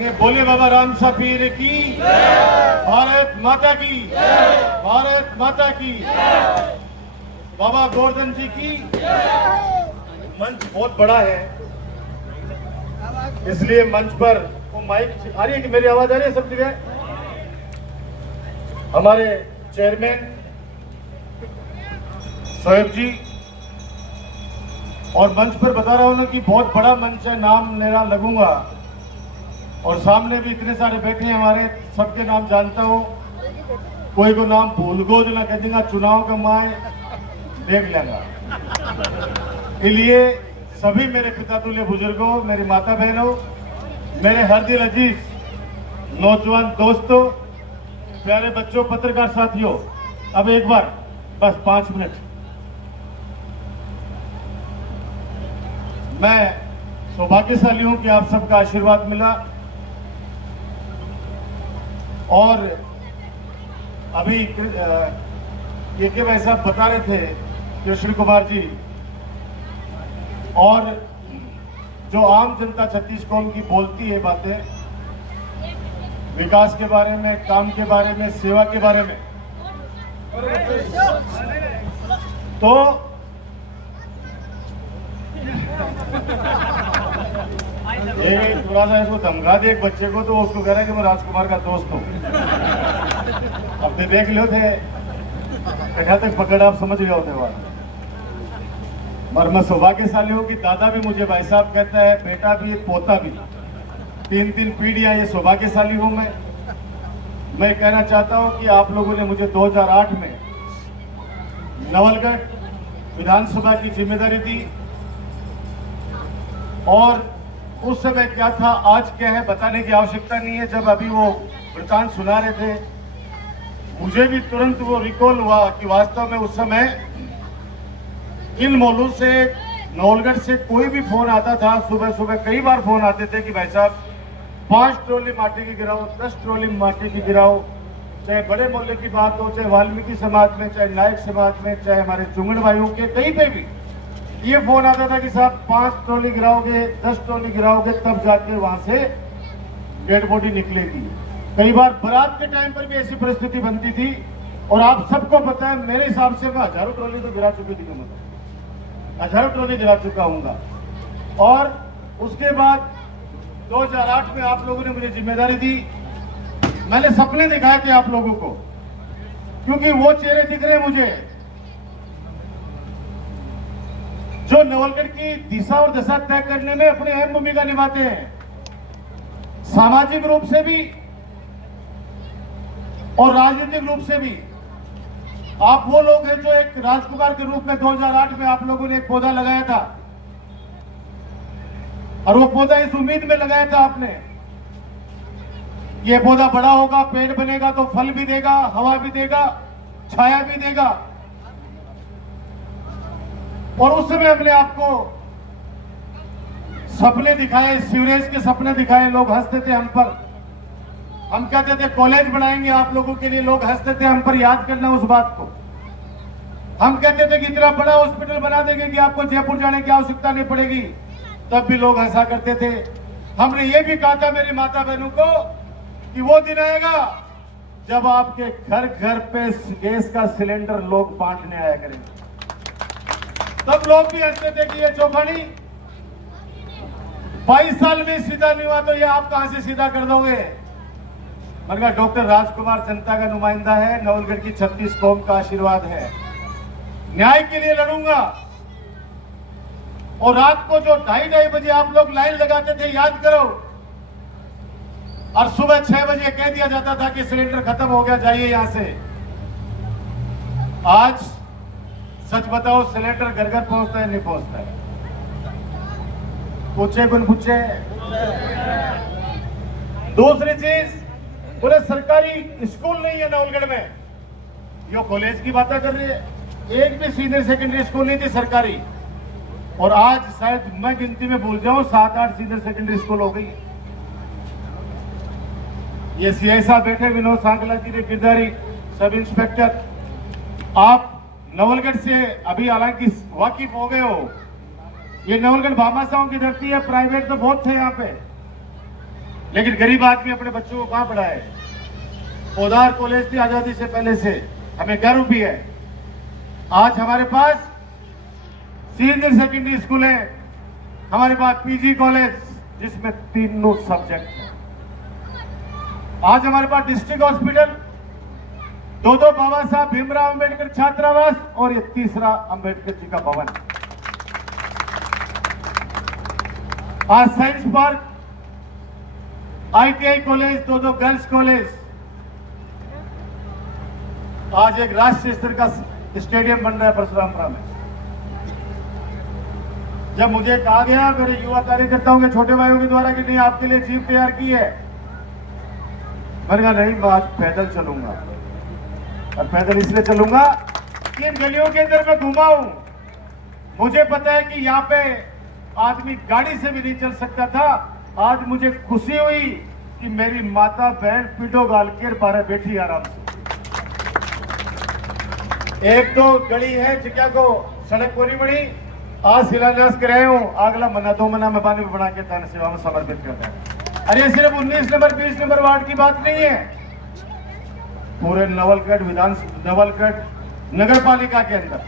बोले बाबा राम पीर की, भारत माता की, भारत माता की, बाबा गोवर्धन जी की। मंच बहुत बड़ा है, इसलिए मंच पर वो माइक आ रही है कि मेरी आवाज आ रही है सब जगह। हमारे चेयरमैन सोहेब जी, और मंच पर बता रहा हूं ना कि बहुत बड़ा मंच है, नाम लेना लगूंगा, और सामने भी इतने सारे बैठे हैं हमारे, सबके नाम जानता हूं। कोई को नाम भूल गो जो ना कह देगा चुनाव का माए देख लेगा। इसलिए सभी मेरे पिता तुल्य बुजुर्गों, मेरी माता बहनों, मेरे हर दिल अजीज नौजवान दोस्तों, प्यारे बच्चों, पत्रकार साथियों, अब एक बार बस 5 मिनट मैं सौभाग्यशाली हूं कि आप सबका आशीर्वाद मिला। और अभी के भाई साहब बता रहे थे, कृष्ण कुमार जी, और जो आम जनता छत्तीस कौम की बोलती है बातें विकास के बारे में, काम के बारे में, सेवा के बारे में, तो थोड़ा सा इसको धमका दे एक बच्चे को, तो उसको कह रहा है कि मैं राजकुमार का दोस्त हूँ। अपने देख लो थे कहा तक पकड़, आप समझ गए होते बात। और मैं सौभाग्यशाली हूँ कि दादा भी मुझे भाई साहब कहता है, बेटा भी, पोता भी, 3 पीढ़ियां, ये सौभाग्यशाली हूँ मैं कहना चाहता हूँ कि आप लोगों ने मुझे 2008 में नवलगढ़ विधानसभा की जिम्मेदारी दी, और उस समय क्या था आज क्या है बताने की आवश्यकता नहीं है। जब अभी वो वृतांत सुना रहे थे, मुझे भी तुरंत वो रिकॉल हुआ कि वास्तव में उस समय इन मोहल्लों से, नवलगढ़ से कोई भी फोन आता था, सुबह सुबह कई बार फोन आते थे कि भाई साहब 5 ट्रॉली माटी की गिराओ, 10 ट्रॉली माटी की गिराओ, चाहे बड़े मोहल्ले की बात हो, चाहे वाल्मीकि समाज में, चाहे नायक समाज में, चाहे हमारे चुंगड़ भाइयों के, कहीं पे भी ये फोन आता था कि साहब 5 ट्रॉली गिराओगे, 10 ट्रॉली गिराओगे, तब जाके वहां से डेड बॉडी निकलेगी। कई बार बारात के टाइम पर भी ऐसी परिस्थिति बनती थी, और आप सबको पता है मेरे हिसाब से मैं हजारों ट्रॉली तो गिरा चुकी थी, हजारों ट्रॉली गिरा चुका हूंगा। और उसके बाद 2008 में आप लोगों ने मुझे जिम्मेदारी दी, मैंने सपने दिखाए थे आप लोगों को, क्योंकि वो चेहरे दिख रहे मुझे जो नवलगढ़ की दिशा और दशा तय करने में अपनी अहम भूमिका निभाते हैं, सामाजिक रूप से भी और राजनीतिक रूप से भी। आप वो लोग हैं जो एक राजकुमार के रूप में 2008 में आप लोगों ने एक पौधा लगाया था, और वो पौधा इस उम्मीद में लगाया था आपने, ये पौधा बड़ा होगा, पेड़ बनेगा तो फल भी देगा, हवा भी देगा, छाया भी देगा। और उस समय हमने आपको सपने दिखाए, सीवरेज के सपने दिखाए, लोग हंसते थे हम पर। हम कहते थे कॉलेज बनाएंगे आप लोगों के लिए, लोग हंसते थे हम पर, याद करना उस बात को। हम कहते थे कि इतना बड़ा हॉस्पिटल बना देंगे कि आपको जयपुर जाने की आवश्यकता नहीं पड़ेगी, तब भी लोग हंसा करते थे। हमने ये भी कहा था मेरी माता बहनों को कि वो दिन आएगा जब आपके घर घर पे गैस का सिलेंडर लोग बांटने आया करेंगे। तब लोग भी हंसते थे कि ये चौखानी 22 साल में सीधा नहीं हुआ तो ये आप कहां से सीधा कर दोगे। मैंने कहा डॉक्टर राजकुमार जनता का नुमाइंदा है, नवलगढ़ की 36 कौम का आशीर्वाद है, न्याय के लिए लड़ूंगा। और रात को जो 2:30 बजे आप लोग लाइन लगाते थे, याद करो, और सुबह 6 बजे कह दिया जाता था कि सिलेंडर खत्म हो गया, जाइए यहां से। आज सच बताओ सिलेंडर घर घर पहुंचता है, नहीं पहुंचता है? पूछे कौन पूछे। दूसरी चीज, बोले सरकारी स्कूल नहीं है नवलगढ़ में, यो कॉलेज की बातें कर रही है। एक भी सीनियर सेकेंडरी स्कूल नहीं थी सरकारी, और आज शायद मैं गिनती में भूल जाऊं 7-8 सीनियर सेकेंडरी स्कूल हो गई। ये सीआई साहब बैठे, विनोद सांकला जी ने गिरधारी सब इंस्पेक्टर, आप नवलगढ़ से अभी हालांकि वाकिफ हो गए हो, ये नवलगढ़ भामाशाहों की धरती है, प्राइवेट तो बहुत थे यहाँ पे, लेकिन गरीब आदमी अपने बच्चों को कहां पढ़ाए। पोदार कॉलेज थी आजादी से पहले से, हमें गर्व भी है। आज हमारे पास सीनियर सेकेंडरी स्कूल है, हमारे पास पीजी कॉलेज जिसमें तीनों सब्जेक्ट हैं। आज हमारे पास डिस्ट्रिक्ट हॉस्पिटल, दो बाबा साहब भीमराव अंबेडकर छात्रावास और ये तीसरा अंबेडकर जी का भवन। आज साइंस पार्क, ITI कॉलेज, दो गर्ल्स कॉलेज, आज एक राष्ट्रीय स्तर का स्टेडियम बन रहा है परशुरामपुरा में। जब मुझे कहा गया मेरे युवा कार्यकर्ताओं के छोटे भाइयों के द्वारा कि नहीं आपके लिए जीप तैयार की है, मैंने कहा नहीं, मैं आज पैदल चलूंगा। और पैदल इसलिए चलूंगा कि इन गलियों के अंदर मैं घूमा हूं, मुझे पता है कि यहाँ पे आदमी गाड़ी से भी नहीं चल सकता था। आज मुझे खुशी हुई कि मेरी माता बहन पीडो गाल के बारे बैठी आराम से। एक दो गली है जिक्या को सड़क को नहीं बनी, आज शिलान्यास कराए हूं, अगला महीना 2 महीना में पानी में बना के तन सेवा में समर्पित करता है। अरे सिर्फ 19 नंबर 20 नंबर वार्ड की बात नहीं है, पूरे नवलगढ़ नवलगढ़ नगर पालिका के अंदर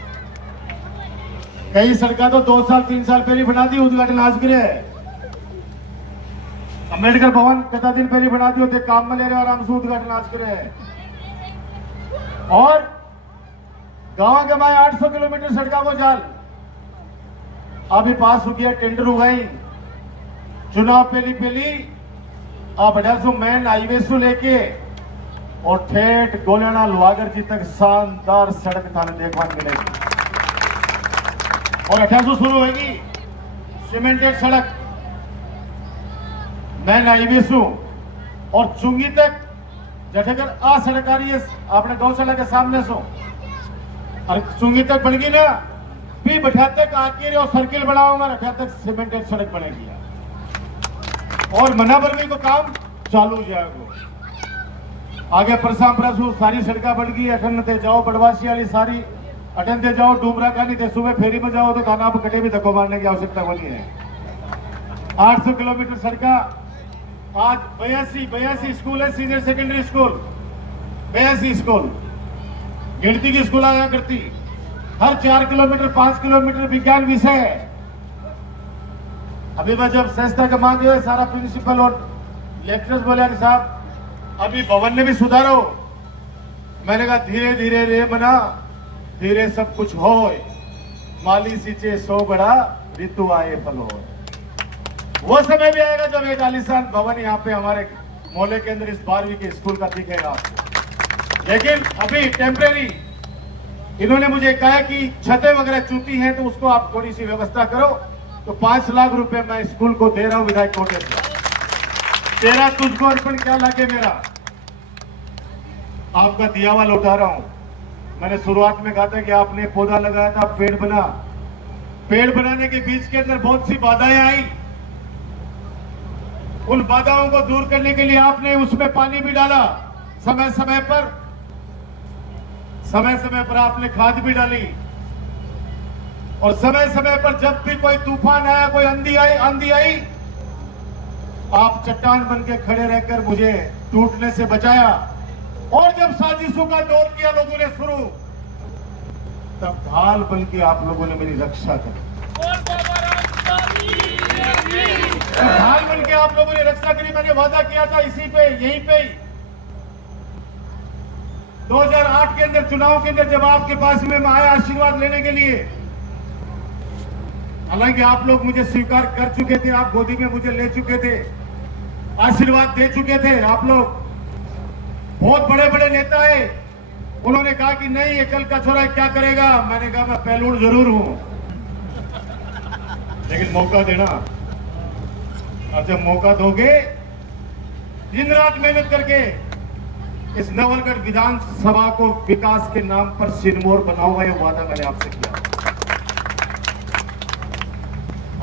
कई सड़कें तो 2 साल 3 साल पहले बना दी, उद्घाटन आज गिरे। अंबेडकर भवन कता दिन पहले बना दियो थे, काम में ले रहे आराम से, उद्घाटन आज गिरे। और गांव के भाई 800 किलोमीटर सड़का को जाल अभी पास हो गया, टेंडर हो गई, चुनाव पहली अब 250 मैन हाईवे से लेके और ठेठ गोलेना लोहागर जी तक शानदार सड़क थाने देखभाल मिलेगी। और 1800 शुरू होगी सीमेंटेड सड़क मैन हाईवे से और चुंगी तक जठेगर आ सड़क आ रही है अपने गौशाला के सामने से, और चुंगी तक बढ़ गई ना, भी बैठा तक आके और सर्किल बनाऊंगा, रखा तक सीमेंटेड सड़क बनेगी और मनाबरवी को काम चालू हो जाएगा। आगे परसामपुरा सारी सड़कें बढ़ गई, अठन ते जाओ बड़वासी वाली सारी अटन ते जाओ, डूबरा का नहीं थे सुबह फेरी में जाओ तो खाना आप कटे भी धक्को मारने की आवश्यकता बनी है। 800 किलोमीटर सड़क, आज 82 स्कूल है, सीनियर सेकेंडरी स्कूल 82 स्कूल, गिनती की स्कूल आया करती, हर 4 किलोमीटर 5 किलोमीटर विज्ञान विषय है। अभी मैं जब संस्था का मांग है, सारा प्रिंसिपल और लेक्चरर्स बोले कि साहब अभी भवन ने भी सुधारो। मैंने कहा धीरे धीरे रे बना, धीरे सब कुछ हो, माली सींचे 100 बड़ा, ऋतु आए फल हो। वो समय भी आएगा जब एक आलीशान भवन यहाँ पे हमारे मोहल्ले के अंदर इस 12वीं के स्कूल का दिखेगा आपको। लेकिन अभी टेम्परेरी इन्होंने मुझे कहा कि छतें वगैरह चूती हैं तो उसको आप थोड़ी सी व्यवस्था करो, तो 5 लाख रुपए मैं स्कूल को दे रहा हूं विधायक कोटे से। तेरा तुझको अर्पण क्या लागे मेरा, आपका दिया हुआ लौटा रहा हूं। मैंने शुरुआत में कहा था कि आपने पौधा लगाया था, पेड़ बना, पेड़ बनाने के बीच के अंदर बहुत सी बाधाएं आई, उन बाधाओं को दूर करने के लिए आपने उसमें पानी भी डाला, समय समय पर आपने खाद भी डाली, और समय समय पर जब भी कोई तूफान आया, कोई आंधी आई, आप चट्टान बन के खड़े रहकर मुझे टूटने से बचाया। और जब साजिशों का दौर किया लोगों ने शुरू, तब ढाल बन के आप लोगों ने मेरी रक्षा करी, ढाल बन के आप लोगों ने रक्षा करी। मैंने वादा किया था इसी पे, यहीं पे ही 2008 के अंदर चुनाव के अंदर जब आपके पास में मैं आया आशीर्वाद लेने के लिए, हालांकि आप लोग मुझे स्वीकार कर चुके थे, आप गोदी में मुझे ले चुके थे, आशीर्वाद दे चुके थे, आप लोग बहुत बड़े बड़े नेता है। उन्होंने कहा कि नहीं ये कल का छोरा क्या करेगा, मैंने कहा मैं पहलून जरूर हूं, लेकिन मौका देना, और जब मौका दोगे दिन रात मेहनत करके इस नवलगढ़ विधानसभा को विकास के नाम पर सिरमौर बनाऊंगा, ये वादा मैंने आपसे किया।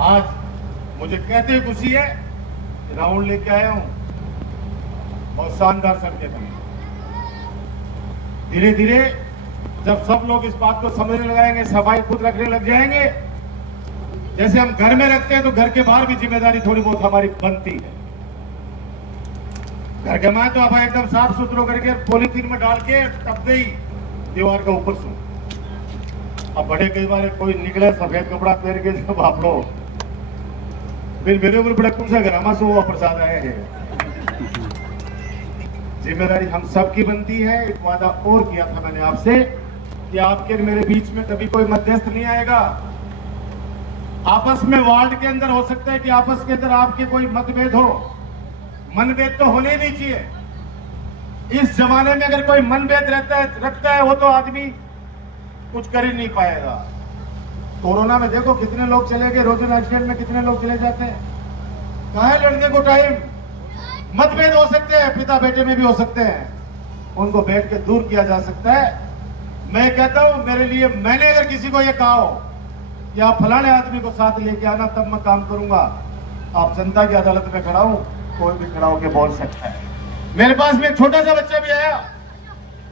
आज मुझे कहते हुए खुशी है, राउंड लेके आया हूं, बहुत शानदार सड़कें बनी। धीरे धीरे जब सब लोग इस बात को समझने लगाएंगे, सफाई खुद रखने लग जाएंगे, जैसे हम घर में रखते हैं तो घर के बाहर भी जिम्मेदारी थोड़ी बहुत हमारी बनती है। घर के माँ तो आप एकदम साफ सुथरा करके पॉलीथीन में डाल के टप गई दीवार के ऊपर से। अब बड़े कई बार कोई निकले सफेद कपड़ा पहन के जब आप लोग फिर मेरे ऊपर बड़े कौन सा ग्रामा से वो प्रसाद आए हैं। जिम्मेदारी हम सबकी बनती है। एक वादा और किया था मैंने आपसे कि आपके मेरे बीच में कभी कोई मध्यस्थ नहीं आएगा। आपस में वार्ड के अंदर हो सकता है कि आपस के अंदर आपके कोई मतभेद हो, मनभेद तो होने ही नहीं चाहिए। इस जमाने में अगर कोई मनभेद रखता है वो तो आदमी कुछ कर ही नहीं पाएगा। कोरोना में देखो कितने लोग चले गए, रोजाना एक्सीडेंट में कितने लोग चले जाते हैं। कहाँ है लड़ने को टाइम? मतभेद हो सकते हैं, पिता बेटे में भी हो सकते हैं, उनको बैठ के दूर किया जा सकता है। मैं कहता हूं मेरे लिए, मैंने अगर किसी को यह कहा हो कि आप फलाने आदमी को साथ लेके आना तब मैं काम करूंगा, आप जनता की अदालत में खड़ा हूं, कोई भी खड़ा होकर बोल सकता है। मेरे पास में एक छोटा सा बच्चा भी आया,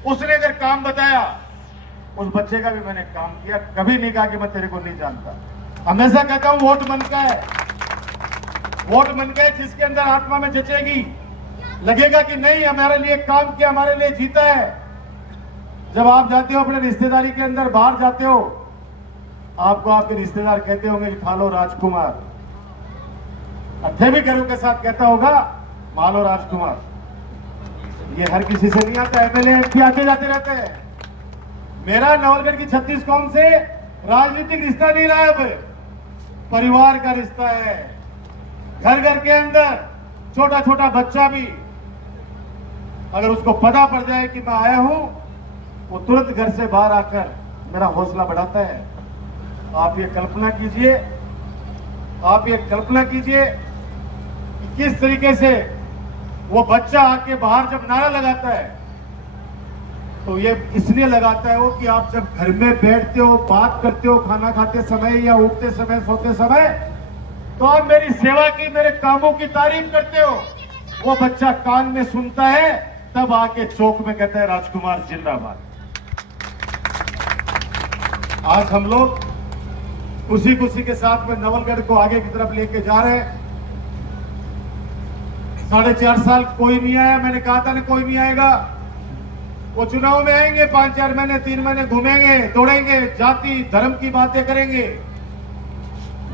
उसने अगर काम बताया, उस बच्चे का भी मैंने काम किया। कभी नहीं कहा कि मैं तेरे को नहीं जानता। हमेशा कहता हूं वोट मन का है, वोट मन का है। जिसके अंदर आत्मा में जचेगी, लगेगा कि नहीं हमारे लिए काम किया, हमारे लिए जीता है। जब आप जाते हो अपने रिश्तेदारी के अंदर, बाहर जाते हो, आपको आपके रिश्तेदार कहते होंगे कि खा लो राजकुमार, अच्छे भी घरों के साथ कहता होगा मालो राजकुमार। ये हर किसी से नहीं आता। एमएलए एमपी आते जाते रहते हैं। मेरा नवलगढ़ की 36 कौम से राजनीतिक रिश्ता नहीं रहा, अब परिवार का रिश्ता है। घर घर के अंदर छोटा छोटा बच्चा भी अगर उसको पता पड़ जाए कि मैं आया हूं, वो तुरंत घर से बाहर आकर मेरा हौसला बढ़ाता है। आप ये कल्पना कीजिए, आप ये कल्पना कीजिए कि किस तरीके से वो बच्चा आके बाहर जब नारा लगाता है, तो ये इसलिए लगाता है वो कि आप जब घर में बैठते हो, बात करते हो, खाना खाते समय या उठते समय, सोते समय, तो आप मेरी सेवा की, मेरे कामों की तारीफ करते हो। वो बच्चा कान में सुनता है, तब आके चौक में कहता है राजकुमार जिंदाबाद। आज हम लोग खुशी खुशी के साथ में नवलगढ़ को आगे की तरफ लेके जा रहे हैं। 4.5 साल कोई नहीं आया, मैंने कहा था ना कोई नहीं आएगा। वो चुनाव में आएंगे, 5-4 महीने 3 महीने घूमेंगे, दौड़ेंगे, जाति धर्म की बातें करेंगे,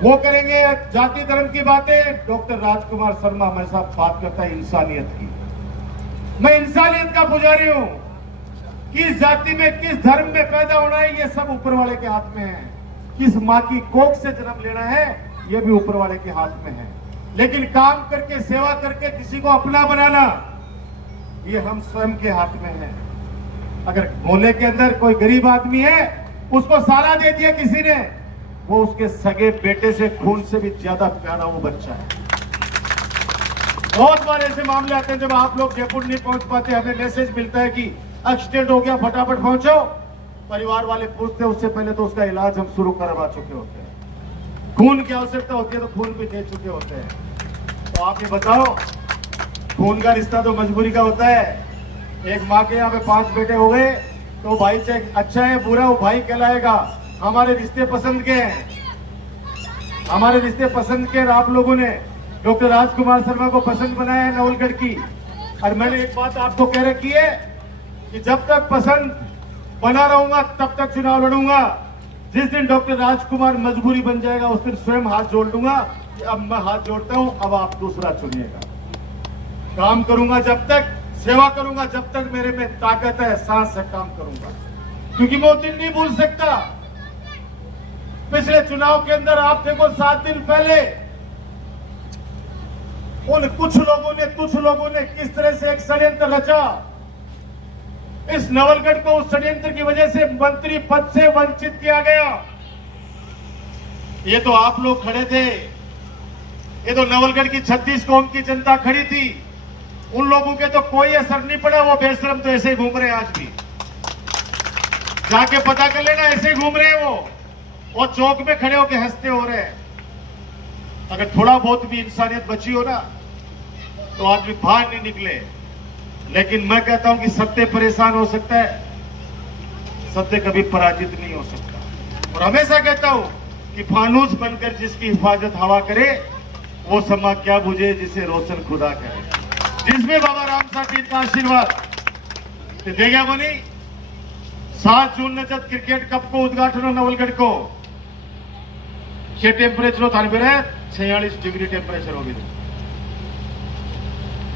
वो करेंगे जाति धर्म की बातें। डॉक्टर राजकुमार शर्मा हमेशा बात करता है इंसानियत की। मैं इंसानियत का पुजारी हूं। किस जाति में, किस धर्म में पैदा होना है, ये सब ऊपर वाले के हाथ में है। किस माँ की कोख से जन्म लेना है, ये भी ऊपर वाले के हाथ में है। लेकिन काम करके, सेवा करके किसी को अपना बनाना, ये हम स्वयं के हाथ में है। अगर मोहल्ले के अंदर कोई गरीब आदमी है, उसको सारा दे दिया किसी ने, वो उसके सगे बेटे से खून से भी ज्यादा प्यारा वो बच्चा है। बहुत बार ऐसे मामले आते हैं जब आप लोग जयपुर नहीं पहुंच पाते, हमें मैसेज मिलता है कि एक्सीडेंट हो गया, फटाफट पहुंचो। परिवार वाले पूछते हैं, उससे पहले तो उसका इलाज हम शुरू करवा चुके होते हैं। खून की आवश्यकता होती है तो खून भी दे चुके होते हैं। तो आप ये बताओ, खून का रिश्ता तो मजबूरी का होता है। एक माँ के यहाँ पे 5 बेटे हो गए, तो भाई चाहे अच्छा है बुरा, वो भाई कहलाएगा। हमारे रिश्ते पसंद के हैं, हमारे रिश्ते पसंद के, आप लोगों ने डॉक्टर राजकुमार शर्मा को पसंद बनाया है नवलगढ़ की। और मैंने एक बात आपको कह रखी है कि जब तक पसंद बना रहूंगा तब तक चुनाव लड़ूंगा। जिस दिन डॉक्टर राजकुमार मजबूरी बन जाएगा, उस दिन स्वयं हाथ जोड़ दूंगा कि अब मैं हाथ जोड़ता हूं, अब आप दूसरा चुनिएगा। काम करूंगा जब तक, सेवा करूंगा जब तक मेरे में ताकत है, सांस से काम करूंगा। क्योंकि मैं वो दिन नहीं भूल सकता। पिछले चुनाव के अंदर आप देखो, 7 दिन पहले उन कुछ लोगों ने किस तरह से एक षड्यंत्र रचा। इस नवलगढ़ को उस षड्यंत्र की वजह से मंत्री पद से वंचित किया गया। ये तो आप लोग खड़े थे, ये तो नवलगढ़ की 36 कौम की जनता खड़ी थी। उन लोगों के तो कोई असर नहीं पड़ा, वो बेशरम तो ऐसे ही घूम रहे हैं। आज भी जाके पता कर लेना, ऐसे ही घूम रहे हैं वो चौक में खड़े होकर हंसते हो रहे हैं। अगर थोड़ा बहुत भी इंसानियत बची हो ना, तो आदमी बाहर नहीं निकले। लेकिन मैं कहता हूं कि सत्य परेशान हो सकता है, सत्य कभी पराजित नहीं हो सकता। और हमेशा कहता हूं कि फानूस बनकर जिसकी हिफाजत हवा करे, वो समा क्या बुझे जिसे रोशन खुदा करे। जिसमें बाबा राम साहब का आशीर्वाद दे गया कोनी 7 जून ने जब क्रिकेट कप को उद्घाटन नवलगढ़ को टेम्परेचर थाने पे 46 डिग्री टेम्परेचर होगी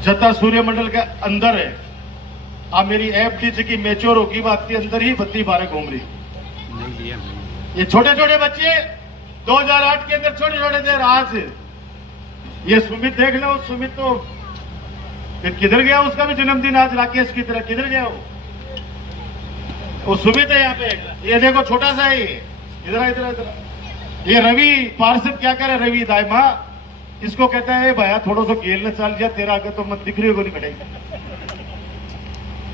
जता सूर्यमंडल के अंदर है। अब मेरी एफडी की मेच्योर होगी बात के अंदर ही बत्ती बारह घूम रही। ये छोटे छोटे बच्चे 2008 के अंदर छोटे छोटे थे। आज ये सुमित देख लो, सुमित तो किधर गया? उसका भी जन्मदिन आज राकेश की तरह किधर गया वो सुमित है यहाँ पे। ये देखो छोटा सा है, इधर इधर इधर। ये रवि पार्षद क्या करे? रवि दाइमा इसको कहता है भैया थोड़ा सा गेल न चल जा, तेरा आगे तो मत दिख रही हो नहीं कटेगी।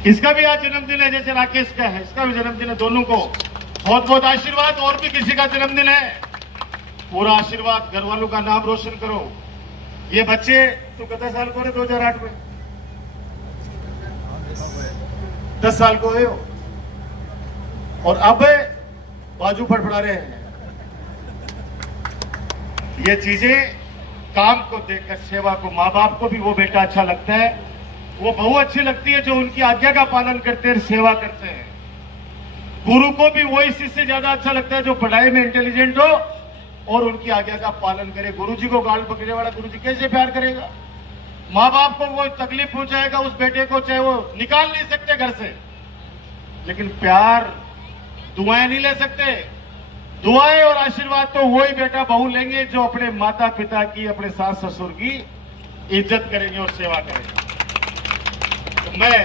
इसका भी आज जन्मदिन है जैसे राकेश का है, इसका भी जन्मदिन है। दोनों को बहुत बहुत आशीर्वाद। और भी किसी का जन्मदिन है, पूरा आशीर्वाद। घर वालों का नाम रोशन करो। ये बच्चे तो कितने साल को 2008 में 10 साल को है और अब बाजू फड़फड़ा रहे हैं। ये चीजें काम को देखकर, सेवा को, माँ बाप को भी वो बेटा अच्छा लगता है, वो बहू अच्छी लगती है जो उनकी आज्ञा का पालन करते हैं, सेवा करते हैं। गुरु को भी वो इस चीज से ज्यादा अच्छा लगता है जो पढ़ाई में इंटेलिजेंट हो और उनकी आज्ञा का पालन करे। गुरु जी को गाल पकड़ने वाला गुरु जी कैसे प्यार करेगा? माँ बाप को वो तकलीफ पहुंचाएगा उस बेटे को, चाहे वो निकाल नहीं सकते घर से, लेकिन प्यार दुआएं नहीं ले सकते। दुआएं और आशीर्वाद तो वही बेटा बहू लेंगे जो अपने माता पिता की, अपने सास ससुर की इज्जत करेंगे और सेवा करेंगे। तो मैं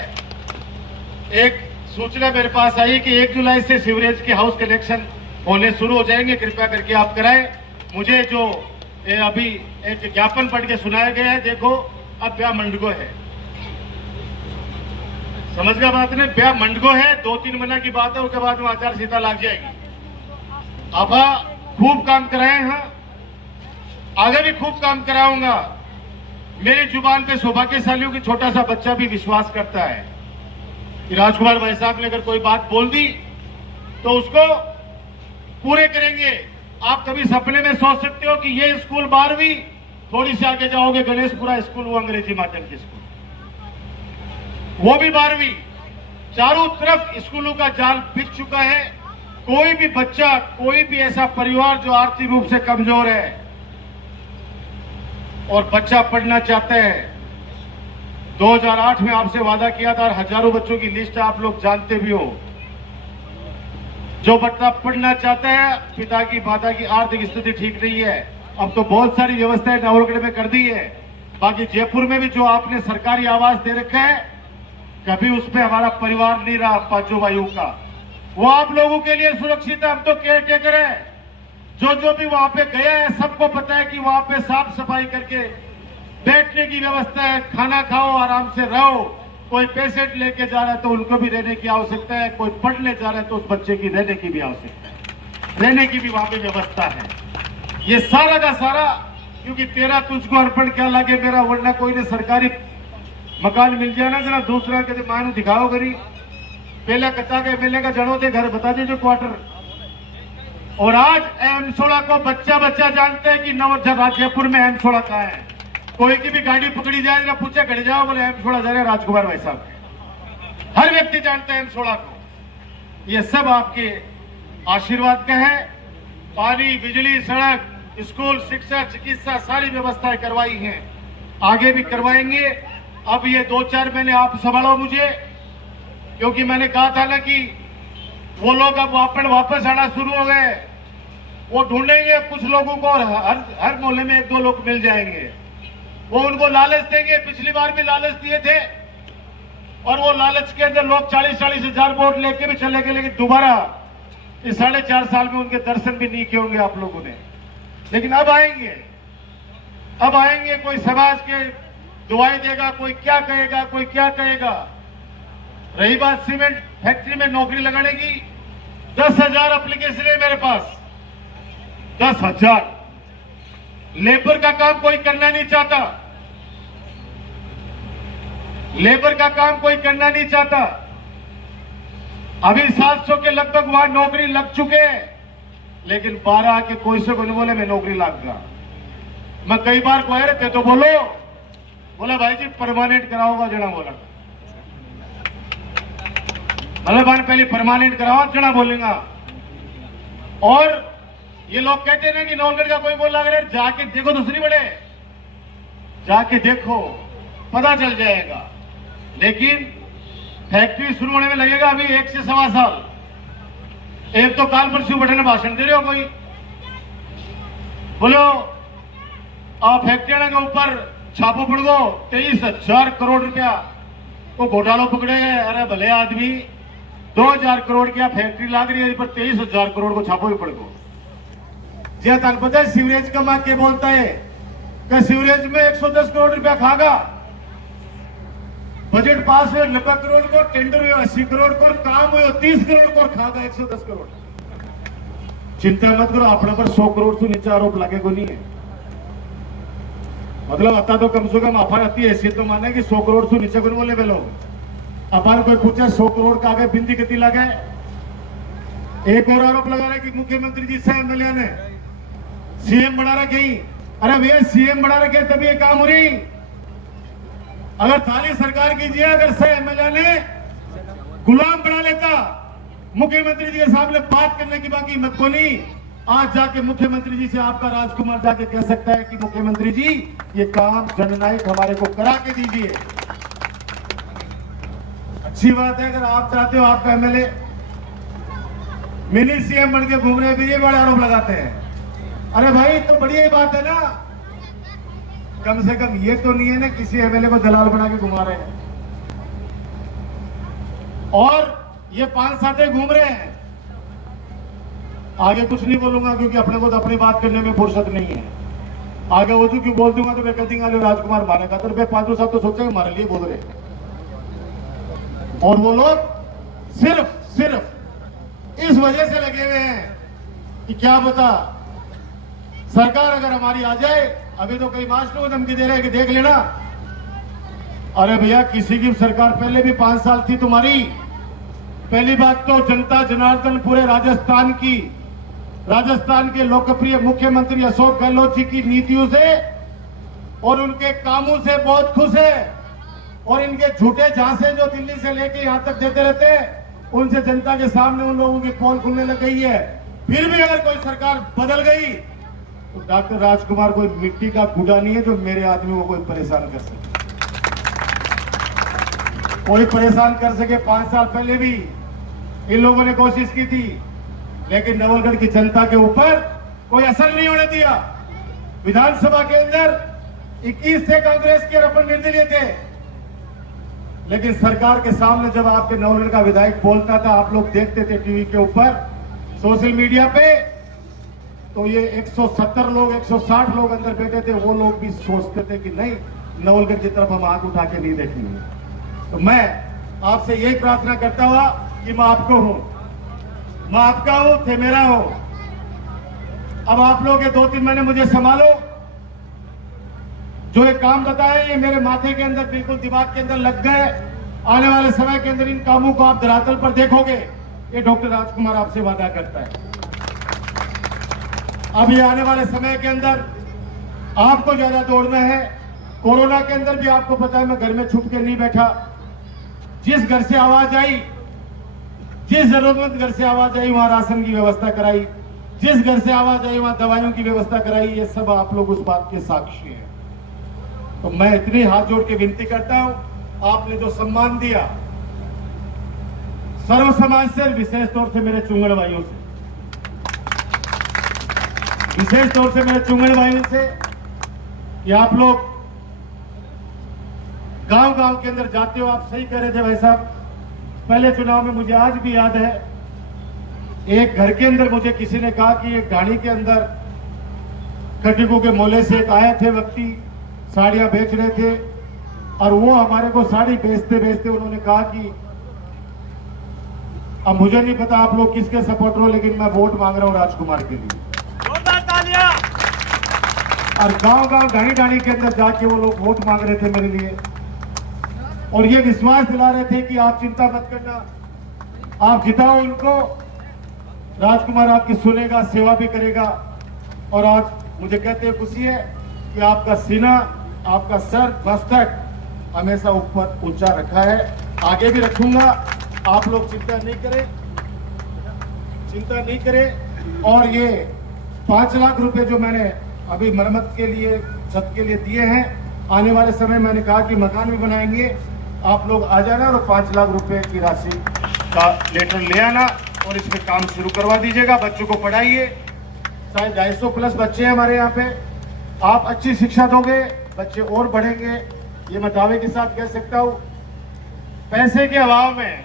एक सूचना मेरे पास आई कि 1 जुलाई से सीवरेज के हाउस कनेक्शन होने शुरू हो जाएंगे। कृपया करके आप कराएं। मुझे जो अभी एक ज्ञापन पढ़ के सुनाया गया है, देखो अब ब्याह मंडगो है, समझ गया बात ने? ब्याह मंडगो है, 2-3 महीना की बात है, उसके बाद में आचार संहिता लग जाएगी। अब खूब काम कराए हैं, आगे भी खूब काम कराऊंगा। मेरी जुबान पे सौभाग्यशाली हूं कि छोटा सा बच्चा भी विश्वास करता है कि राजकुमार भाई साहब ने अगर कोई बात बोल दी तो उसको पूरे करेंगे। आप कभी सपने में सोच सकते हो कि ये स्कूल 12वीं, थोड़ी सी आगे जाओगे गणेशपुरा स्कूल, वो अंग्रेजी माध्यम की स्कूल, वो भी 12वीं। चारों तरफ स्कूलों का जाल बिक चुका है। कोई भी बच्चा, कोई भी ऐसा परिवार जो आर्थिक रूप से कमजोर है और बच्चा पढ़ना चाहते हैं, 2008 में आपसे वादा किया था और हजारों बच्चों की लिस्ट आप लोग जानते भी हो। जो बच्चा पढ़ना चाहता है, पिता की माता की आर्थिक स्थिति ठीक नहीं है, अब तो बहुत सारी व्यवस्थाएं नवलगढ़ में कर दी है। बाकी जयपुर में भी जो आपने सरकारी आवास दे रखा है, कभी उसमें हमारा परिवार नहीं रहा पांचों भाइयों का, वो आप लोगों के लिए सुरक्षित है। हम तो केयर टेकर है। जो भी वहां पे गया है सबको पता है कि वहां पे साफ सफाई करके बैठने की व्यवस्था है, खाना खाओ, आराम से रहो। कोई पेशेंट लेके जा रहा है तो उनको भी रहने की आवश्यकता है, कोई पढ़ने जा रहा है तो उस बच्चे की रहने की भी आवश्यकता है, रहने की भी वहां पे व्यवस्था है। ये सारा का सारा क्योंकि तेरा तुझको अर्पण क्या लगे मेरा, वरना कोई ने सरकारी मकान मिल जाए ना, जरा दूसरा के मान दिखाओ करी। पहले कत्ता के एमएलए का जड़ों थे घर, बता दीजिए क्वार्टर। और आज एम16 को बच्चा बच्चा जानते हैं कि जयपुर में एम16 कहाँ है। कोई की भी गाड़ी पकड़ी जाए ना पूछे खड़े जाओ, बोले एम16 जा रहे राजकुमार भाई साहब। हर व्यक्ति जानता है एम16 को। ये सब आपके आशीर्वाद का है। पानी, बिजली, सड़क, स्कूल, शिक्षा, चिकित्सा सारी व्यवस्थाएं करवाई हैं, आगे भी करवाएंगे। अब ये 2-4 महीने आप संभालो मुझे, क्योंकि मैंने कहा था ना कि वो लोग अब वापस आना शुरू हो गए। वो ढूंढेंगे कुछ लोगों को और हर मोहल्ले में 1-2 लोग मिल जाएंगे। वो उनको लालच देंगे। पिछली बार भी लालच दिए थे और वो लालच के अंदर लोग 40-40 हजार वोट लेके भी चले गए, लेकिन दोबारा इस 4.5 साल में उनके दर्शन भी नहीं किए होंगे आप लोगों ने। लेकिन अब आएंगे, अब आएंगे। कोई समाज के दुआएं देगा, कोई क्या कहेगा, कोई क्या कहेगा। रही बात सीमेंट फैक्ट्री में नौकरी लगाने की, 10,000 एप्लीकेशन है मेरे पास, 10,000। लेबर का काम कोई करना नहीं चाहता, लेबर का काम कोई करना नहीं चाहता। अभी 700 के लगभग वहां नौकरी लग चुके, लेकिन 12 के कोई से को नहीं बोले मैं नौकरी लग गया। मैं कई बार कह रहे थे तो बोलो, बोला भाई जी परमानेंट कराओगा जना बोला मल्लभान पहले परमानेंट कराओ जना बोलेगा। और ये लोग कहते हैं ना कि नौलगढ़ का कोई बोल लग रहा है, जाके देखो दूसरी बड़े, जाके देखो पता चल जाएगा। लेकिन फैक्ट्री शुरू होने में लगेगा अभी 1 से सवा साल। एक तो काल परसों बैठे भाषण दे रहे हो कोई, बोलो फैक्ट्रियों के ऊपर छापो पड़ गो 23,000 करोड़ रुपया को घोटालो पकड़े गए। अरे भले आदमी 2,000 करोड़ की फैक्ट्री लाग रही है पर 23,000 करोड़ को छापो भी पड़ गो। जी तन पता है सीवरेज का मां के बोलता है कि सीवरेज में 110 करोड़ रुपया खागा। बजट पास हुए 90 करोड़ को, टेंडर हुए 80 करोड़ को, काम हुए 30 करोड़ को, खागा 110 करोड़। चिंता मत करो, अपने पर 100 करोड़ से नीचे आरोप लगे को नहीं है। मतलब आता तो कम से कम अपन अति हैसियत तो माने कि 100 करोड़ से नीचे को बोले लोग। अपन कोई पूछे 100 करोड़ का आगे बिंदी गति लगे। एक और आरोप लगा रहे कि मुख्यमंत्री जी से एमएलए ने सीएम बना रखे। अरे भैया सीएम बना रखे तभी ये काम हो रही। अगर थाली सरकार कीजिए, अगर से एमएलए ने गुलाम बना लेता मुख्यमंत्री जी के सामने बात करने की बाकी हिम्मत को नहीं। आज जाके मुख्यमंत्री जी से आपका राजकुमार जाके कह सकता है कि मुख्यमंत्री जी ये काम जननायक हमारे को करा के दीजिए। अच्छी बात है, अगर आप चाहते हो आपका एमएलए मिनी सीएम बन के घूम रहे हैं, ये बड़े आरोप लगाते हैं। अरे भाई तो बढ़िया बात है ना, कम से कम ये तो नहीं है ना किसी एमएलए को दलाल बना के घुमा रहे हैं। और ये 5 साथी घूम रहे हैं। आगे कुछ नहीं बोलूंगा क्योंकि अपने को तो अपनी बात करने में फुर्सत नहीं है। आगे वो जो क्यों बोल दूंगा तो मैं कह दूंगा राजकुमार मारेगा, तो मैं 5 साल तो सोचा हमारे लिए बोल रहे। और वो लोग सिर्फ इस वजह से लगे हुए हैं कि क्या बता सरकार अगर हमारी आ जाए। अभी तो कई मास्टरों को धमकी दे रहे हैं कि देख लेना। अरे भैया किसी की सरकार पहले भी 5 साल थी तुम्हारी। पहली बात तो जनता जनार्दन पूरे राजस्थान के लोकप्रिय मुख्यमंत्री अशोक गहलोत जी की नीतियों से और उनके कामों से बहुत खुश है। और इनके झूठे झांसे जो दिल्ली से लेके यहां तक देते रहते हैं, उनसे जनता के सामने उन लोगों की पोल खुलने लग गई है। फिर भी अगर कोई सरकार बदल गई तो डॉक्टर राजकुमार कोई मिट्टी का गुड़ा नहीं है जो मेरे आदमी को कोई परेशान कर सके। कोई परेशान कर सके। 5 साल पहले भी इन लोगों ने कोशिश की थी, लेकिन नवलगढ़ की जनता के ऊपर कोई असर नहीं होने दिया। विधानसभा के अंदर 21 से कांग्रेस के अपन निर्दलीय थे, लेकिन सरकार के सामने जब आपके नवलगढ़ का विधायक बोलता था, आप लोग देखते थे टीवी के ऊपर, सोशल मीडिया पे, तो ये 170 लोग 160 लोग अंदर बैठे थे। वो लोग भी सोचते थे कि नहीं, नवलगढ़ की तरफ हम आंख उठा के नहीं देखेंगे। तो मैं आपसे यही प्रार्थना करता हुआ कि मैं आपको हूं, मैं आपका हूं, थे मेरा हो। अब आप लोग ये 2-3 महीने मुझे संभालो। जो ये काम बताए ये मेरे माथे के अंदर बिल्कुल दिमाग के अंदर लग गए। आने वाले समय के अंदर इन कामों को आप धरातल पर देखोगे। ये डॉक्टर राजकुमार आपसे वादा करता है। अब ये आने वाले समय के अंदर आपको ज्यादा दौड़ना है। कोरोना के अंदर भी आपको पता है मैं घर में छुप के नहीं बैठा। जिस घर से आवाज आई, जिस जरूरतमंद घर से आवाज आई वहां राशन की व्यवस्था कराई, जिस घर से आवाज आई वहां दवाइयों की व्यवस्था कराई। ये सब आप लोग उस बात के साक्षी हैं। तो मैं इतनी हाथ जोड़ के विनती करता हूं, आपने जो सम्मान दिया सर्व समाज से, विशेष तौर से मेरे चुंगड़ भाइयों से, विशेष तौर से मेरे चुंगड़ भाइयों से, कि आप लोग गांव-गांव के अंदर जाते हो। आप सही कह रहे थे भाई साहब, पहले चुनाव में मुझे आज भी याद है, एक घर के अंदर मुझे किसी ने कहा कि एक गाड़ी के अंदर कटिको के मोले से एक आए थे व्यक्ति, साड़ियां बेच रहे थे। और वो हमारे को साड़ी बेचते बेचते उन्होंने कहा कि अब मुझे नहीं पता आप लोग किसके सपोर्टर हो, लेकिन मैं वोट मांग रहा हूं राजकुमार के लिए। और गांव-गांव ढाणी-ढाणी के अंदर जाके वो लोग वोट मांग रहे थे मेरे लिए, और ये विश्वास दिला रहे थे कि आप चिंता मत करना, आप जिताओ उनको, राजकुमार आपकी सुनेगा, सेवा भी करेगा। और आज मुझे कहते हैं खुशी है कि आपका सीना आपका सर मस्तक हमेशा ऊपर ऊंचा रखा है, आगे भी रखूंगा। आप लोग चिंता नहीं करें। और ये 5 लाख रुपए जो मैंने अभी मरम्मत के लिए, छत के लिए दिए हैं, आने वाले समय मैंने कहा कि मकान भी बनाएंगे। आप लोग आ जाना और 5 लाख रुपए की राशि का लेटर ले आना और इसमें काम शुरू करवा दीजिएगा। बच्चों को पढ़ाइए, शायद 250 प्लस बच्चे हैं हमारे यहाँ पे। आप अच्छी शिक्षा दोगे, बच्चे और बढ़ेंगे, ये मैं दावे के साथ कह सकता हूँ। पैसे के अभाव में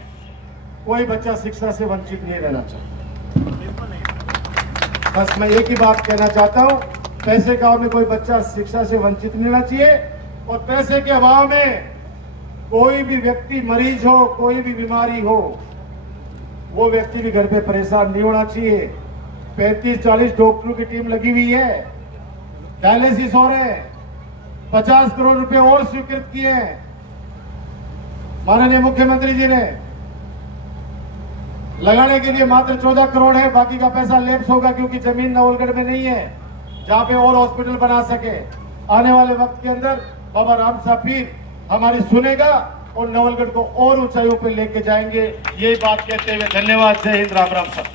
कोई बच्चा शिक्षा से वंचित नहीं रहना चाहिए। बस मैं एक ही बात कहना चाहता हूँ, पैसे के अभाव में कोई बच्चा शिक्षा से वंचित नहीं रहना चाहिए। और पैसे के अभाव में कोई भी व्यक्ति मरीज हो, कोई भी बीमारी हो, वो व्यक्ति भी घर पे परेशान नहीं होना चाहिए। 35-40 डॉक्टरों की टीम लगी हुई है, डायलिसिस हो रहे हैं, 50 करोड़ रुपए और स्वीकृत किए हैं माननीय मुख्यमंत्री जी ने। लगाने के लिए मात्र 14 करोड़ है, बाकी का पैसा लैप्स होगा क्योंकि जमीन नवलगढ़ में नहीं है जहां पे और हॉस्पिटल बना सके। आने वाले वक्त के अंदर बाबा राम साहब पीर हमारी सुनेगा और नवलगढ़ को और ऊंचाइयों पर लेके जाएंगे। यही बात कहते हुए धन्यवाद। जय हिंद, राम राम साहब।